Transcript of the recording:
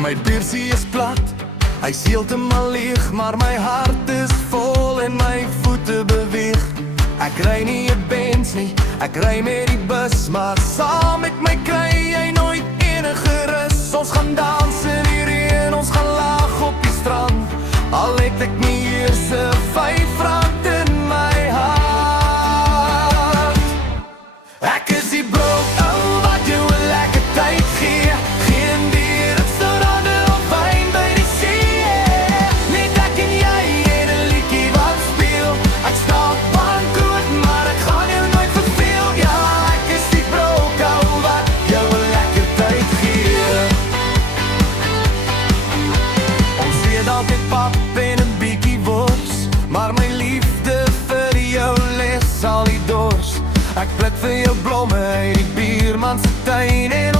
My beursie is plat, hy is heeltemal leeg, maar my hart is vol en my voete beweeg. Ek ry nie 'n Benz nie, ek ry met die bus, maar saam met my kry jy nooit enige rus. Ons gaan dans in die reën, ons gaan lag op die strand, al het ek nie eers 'n R5 in my hart. Ek is die broke ou wat jou 'n lekker tyd gee, geen die restaurante of wyn by die see. Net ek en jy en 'n liedjie wat speel. Ek stap bankroet, maar ek gaan jou nooit verveel. Ja, ek is die broke ou wat jou 'n lekker tyd gee. Ons eet altyd pap en 'n bietjie wors, maar my liefde vir jou les al die dors. Ek pluk vir jou blomme uit die buurman se tuin en